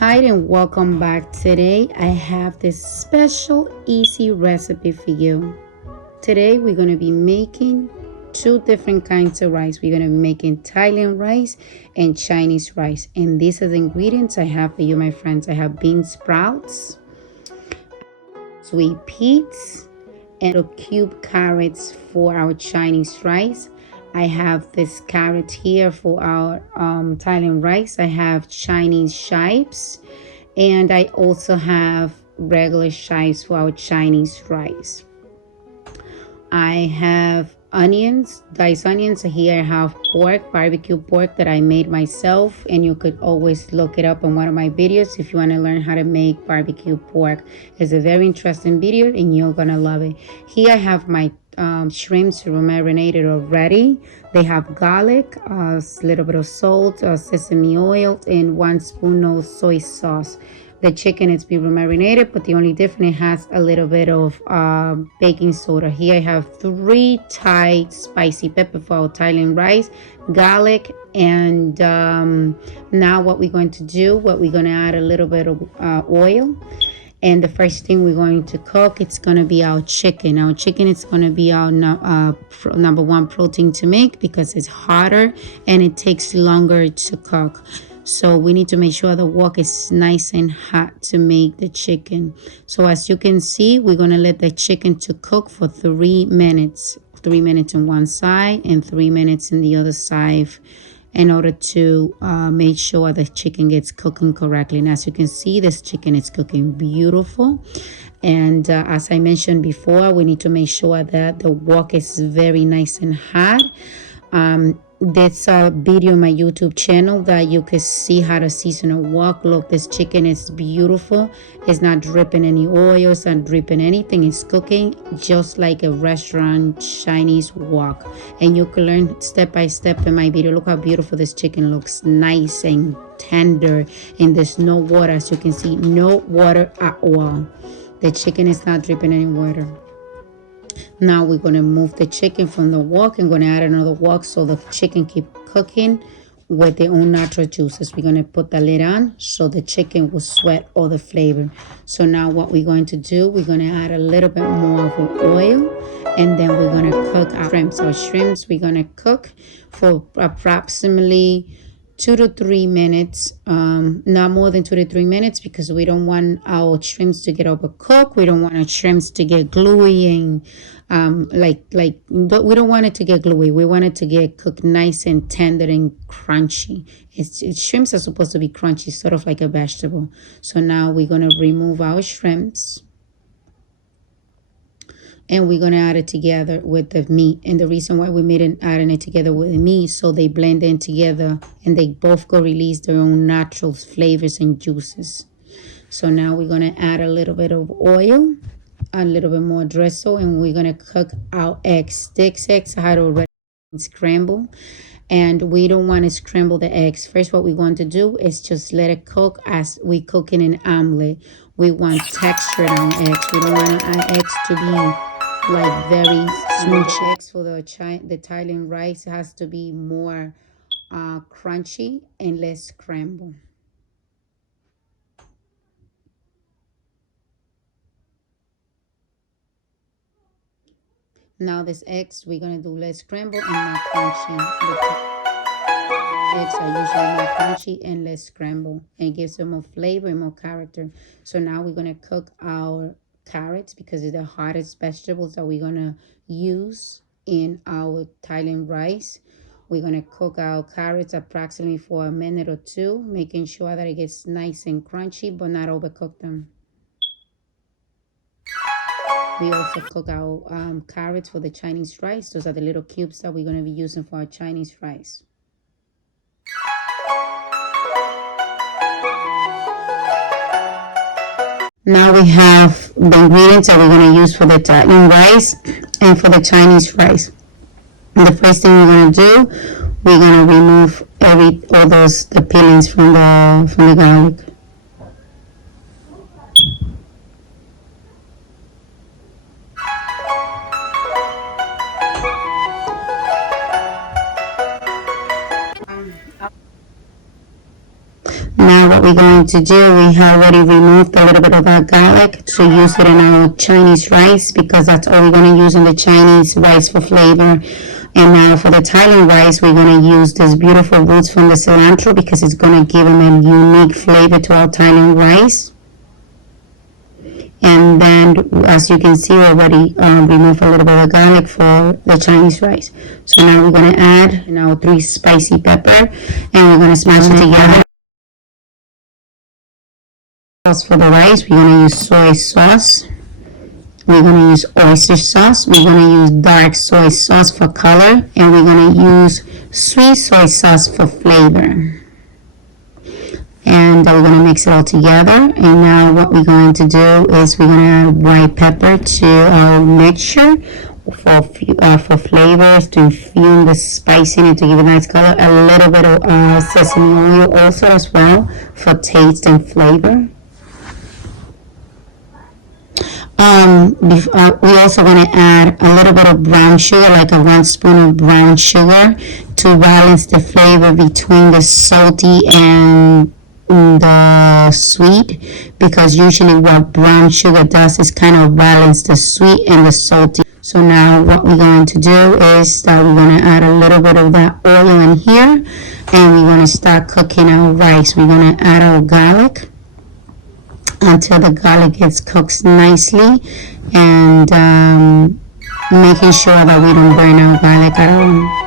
Hi and welcome back. Today I have this special easy recipe for you. Today we're going to be making two different kinds of rice. We're going to be making Thailand rice and Chinese rice. And these are the ingredients I have for you, my friends. I have bean sprouts, sweet peas, and cube carrots for our Chinese rice. I have this carrot here for our Thailand rice. I have Chinese chives, and I also have regular chives for our Chinese rice. I have onions, diced onions. Here I have pork, barbecue pork that I made myself, and you could always look it up on one of my videos if you want to learn how to make barbecue pork. It's a very interesting video and you're gonna love it. Here I have my shrimps marinated already. They have garlic, a little bit of salt, sesame oil, and 1 spoon of soy sauce. The chicken is being marinated, but the only difference, it has a little bit of baking soda. Here I have 3 Thai spicy pepper for our Thailand rice, garlic, and now what we're going to do, we're going to add a little bit of oil. And the first thing we're going to cook, it's going to be our chicken. Our chicken is going to be our number one protein to make because it's hotter and it takes longer to cook. So we need to make sure the wok is nice and hot to make the chicken. So as you can see, we're going to let the chicken to cook for 3 minutes. 3 minutes on one side and 3 minutes in the other side, in order to make sure the chicken gets cooking correctly. And as you can see, this chicken is cooking beautiful. And as I mentioned before, we need to make sure that the wok is very nice and hot. There's a video on my YouTube channel that you can see how to season a wok. Look, this chicken is beautiful. It's not dripping any oil. It's not dripping anything. It's cooking just like a restaurant Chinese wok. And you can learn step by step in my video. Look how beautiful this chicken looks. Nice and tender. And there's no water. As you can see, no water at all. The chicken is not dripping any water. Now we're going to move the chicken from the wok and going to add another wok so the chicken keep cooking with their own natural juices. We're going to put the lid on so the chicken will sweat all the flavor. So now what we're going to do, we're going to add a little bit more of oil, and then we're going to cook our shrimps. Our shrimps we're going to cook for approximately 2 to 3 minutes, not more than 2 to 3 minutes, because we don't want our shrimps to get overcooked. We don't want our shrimps to get gluey and we don't want it to get gluey. We want it to get cooked nice and tender and crunchy. Shrimps are supposed to be crunchy, sort of like a vegetable. So now we're going to remove our shrimps. And we're going to add it together with the meat. And the reason why we made it adding it together with the meat, so they blend in together and they both go release their own natural flavors and juices. So now we're going to add a little bit of oil, a little bit more drizzle, and we're going to cook our eggs. Six eggs I had already scrambled, and we don't want to scramble the eggs. First, what we want to do is just let it cook as we cook in an omelet. We want texture on eggs. We don't want our eggs to be like very smooth. Eggs for the Thailand rice has to be more crunchy and less scrambled. Now this eggs we're gonna do less scramble and more crunchy. The eggs are usually more crunchy and less scramble, and it gives them more flavor and more character. So now we're gonna cook our carrots because it's the hottest vegetables that we're gonna use in our Thailand rice. We're gonna cook our carrots approximately for a minute or two, making sure that it gets nice and crunchy but not overcook them. We also cook our carrots for the Chinese rice. Those are the little cubes that we're gonna be using for our Chinese rice. Now we have the ingredients that we're going to use for the Thailand rice and for the Chinese rice. And the first thing we're going to do, we're going to remove all the peelings from the garlic. Now what we're going to do, we have already removed a little bit of that garlic to use it in our Chinese rice, because that's all we're going to use in the Chinese rice for flavor. And now for the Thailand rice, we're going to use this beautiful roots from the cilantro, because it's going to give them a unique flavor to our Thailand rice. And then, as you can see, already remove a little bit of garlic for the Chinese rice. So now we're going to add our 3 spicy pepper, and we're going to smash it together. Sauce for the rice, we're going to use soy sauce. We're going to use oyster sauce. We're going to use dark soy sauce for color, and we're going to use sweet soy sauce for flavor. And we're going to mix it all together. And now what we're going to do is we're going to add white pepper to our mixture for flavors, to infuse the spice in it, to give it a nice color. A little bit of sesame oil also as well for taste and flavor. We also want to add a little bit of brown sugar, like a 1 spoon of brown sugar, to balance the flavor between the salty and the sweet, because usually what brown sugar does is kind of balance the sweet and the salty. So now what we're going to do is that we're going to add a little bit of that oil in here, and we're going to start cooking our rice. We're going to add our garlic until the garlic gets cooked nicely, and making sure that we don't burn our garlic at all.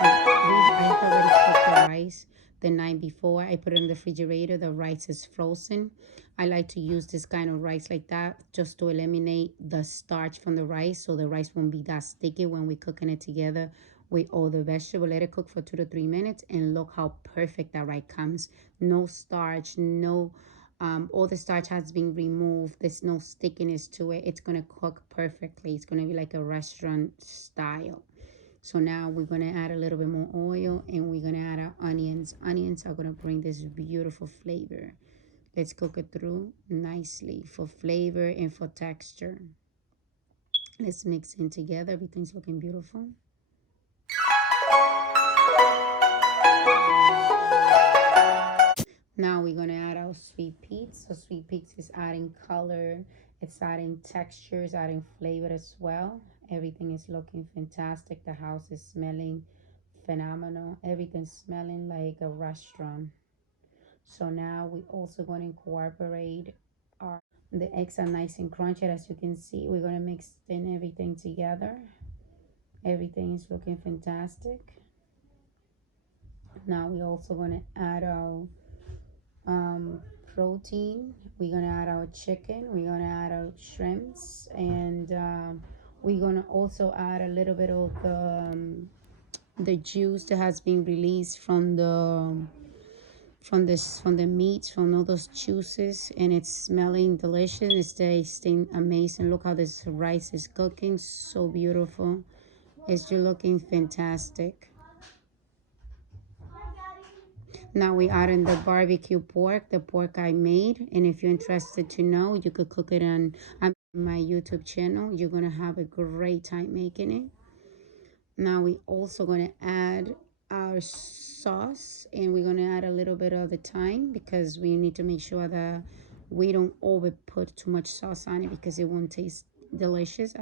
I've already cooked the rice the night before. I put it in the refrigerator. The rice is frozen. I like to use this kind of rice like that, just to eliminate the starch from the rice, so the rice won't be that sticky when we're cooking it together with all the vegetable. Let it cook for 2 to 3 minutes, and look how perfect that rice comes. No starch, no all the starch has been removed. There's no stickiness to it. It's gonna cook perfectly. It's gonna be like a restaurant style. So now we're going to add a little bit more oil, and we're going to add our onions. Onions are going to bring this beautiful flavor. Let's cook it through nicely for flavor and for texture. Let's mix in together. Everything's looking beautiful. Now we're going to add our sweet peas. So sweet peas is adding color. It's adding texture. It's adding flavor as well. Everything is looking fantastic. The house is smelling phenomenal. Everything's smelling like a restaurant. So now we also going to incorporate the eggs are nice and crunchy. As you can see, we're going to mix in everything together. Everything is looking fantastic. Now we're also going to add our protein. We're going to add our chicken. We're going to add our shrimps, and we're going to also add a little bit of the juice that has been released from the meat, from all those juices, and it's smelling delicious. It's tasting amazing. Look how this rice is cooking, so beautiful. It's just looking fantastic. Now we add in the barbecue pork, the pork I made, and if you're interested to know, you could cook it on my YouTube channel. You're gonna have a great time making it. Now we also gonna add our sauce, and we're gonna add a little bit of the thyme, because we need to make sure that we don't over put too much sauce on it, because it won't taste delicious.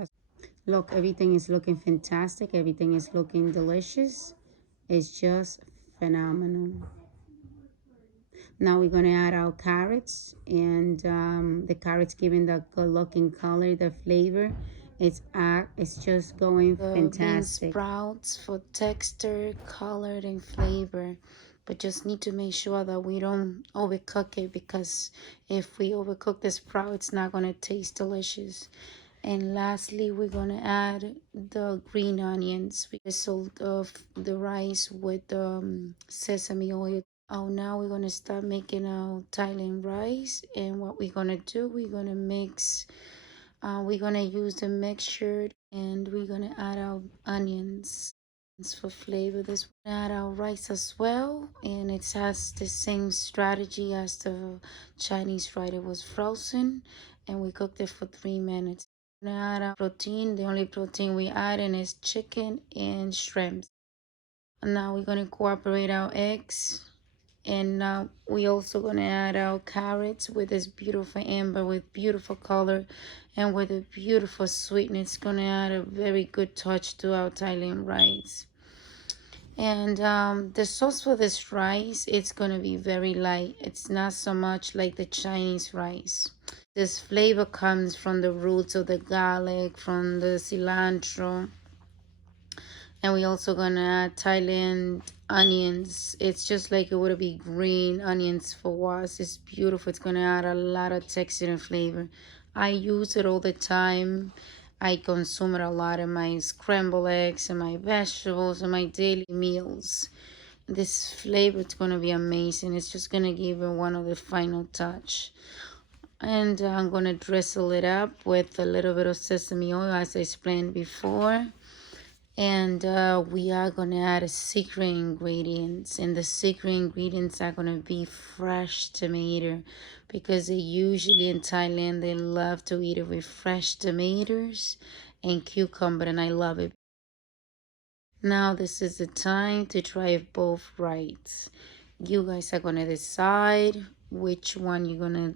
Look, everything is looking fantastic. Everything is looking delicious. It's just phenomenal. Now we're going to add our carrots, and the carrots giving the good looking color, the flavor. It's just going fantastic. Bean sprouts for texture, color, and flavor. But just need to make sure that we don't overcook it, because if we overcook the sprout, it's not going to taste delicious. And lastly, we're going to add the green onions. We salt of the rice with sesame oil. Oh, now we're going to start making our Thailand rice. And what we're going to do, we're going to mix, we're going to use the mixture, and we're going to add our onions for flavor. This one, add our rice as well, and it has the same strategy as the Chinese rice. It was frozen, and we cooked it for 3 minutes. We're going to add our protein. The only protein we add in is chicken and shrimp. Now we're going to incorporate our eggs. And now we also going to add our carrots with this beautiful amber with beautiful color and with a beautiful sweetness. Going to add a very good touch to our Thailand rice. And the sauce for this rice, it's going to be very light. It's not so much like the Chinese rice. This flavor comes from the roots of the garlic, from the cilantro, and we also gonna add Thailand onions. It's just like it would be green onions for us. It's beautiful. It's gonna add a lot of texture and flavor. I use it all the time. I consume it a lot in my scrambled eggs and my vegetables and my daily meals. This flavor is gonna be amazing. It's just gonna give it one of the final touch. And I'm gonna drizzle it up with a little bit of sesame oil, as I explained before. And we are gonna add a secret ingredients, and the secret ingredients are gonna be fresh tomato, because they usually in Thailand they love to eat it with fresh tomatoes and cucumber, and I love it. Now this is the time to try both right. You guys are gonna decide which one you're gonna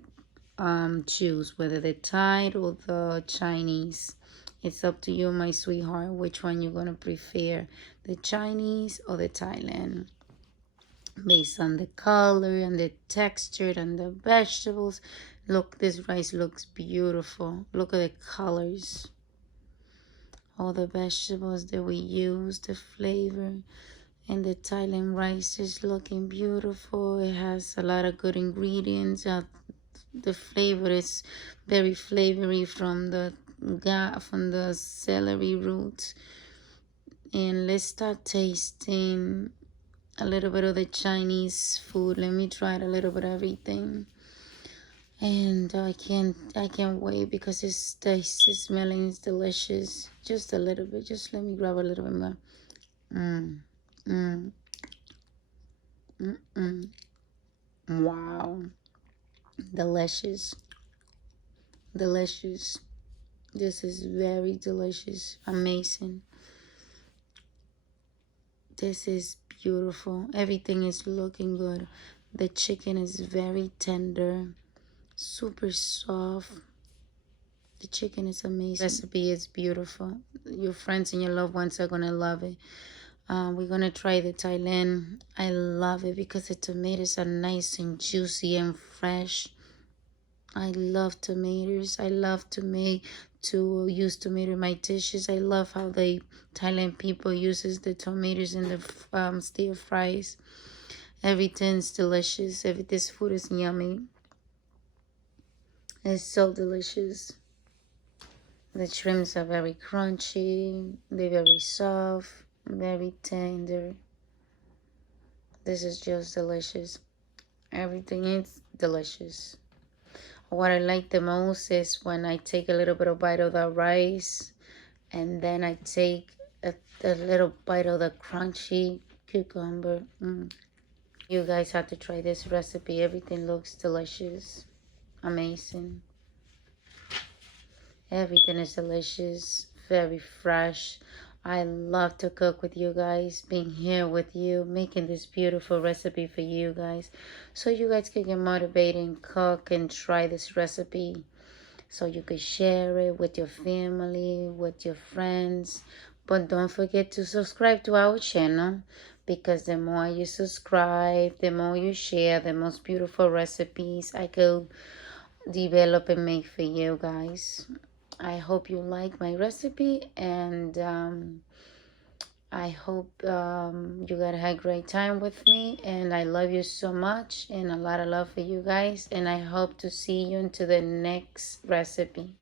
choose, whether the Thai or the Chinese. It's up to you, my sweetheart, which one you're gonna prefer, the Chinese or the Thailand, based on the color and the texture and the vegetables. Look, this rice looks beautiful. Look at the colors, all the vegetables that we use, the flavor. And the Thailand rice is looking beautiful. It has a lot of good ingredients. The flavor is very flavory from the celery root. And let's start tasting a little bit of the Chinese food. Let me try a little bit of everything. And I can't wait, because it's tasty, smelling is delicious. Just a little bit. Just let me grab a little bit more. Mmm. Mmm. Mmm. Wow. Delicious. Delicious. This is very delicious. Amazing. This is beautiful. Everything is looking good. The chicken is very tender, super soft. The chicken is amazing. The recipe is beautiful. Your friends and your loved ones are gonna love it. We're gonna try the Thailand. I love it because the tomatoes are nice and juicy and fresh. I love tomatoes. I love to use tomato in my dishes. I love how the Thailand people uses the tomatoes in the stir fries. Everything's delicious. This food is yummy. It's so delicious. The shrimps are very crunchy. They're very soft, very tender. This is just delicious. Everything is delicious. What I like the most is when I take a little bit of bite of the rice, and then I take a little bite of the crunchy cucumber. You guys have to try this recipe. Everything looks delicious. Amazing. Everything is delicious. Very fresh. I love to cook with you guys, being here with you, making this beautiful recipe for you guys, so you guys can get motivated and cook and try this recipe, so you can share it with your family, with your friends. But don't forget to subscribe to our channel, because the more you subscribe, the more you share, the most beautiful recipes I could develop and make for you guys. I hope you like my recipe, and I hope you got a great time with me, and I love you so much, and a lot of love for you guys, and I hope to see you into the next recipe.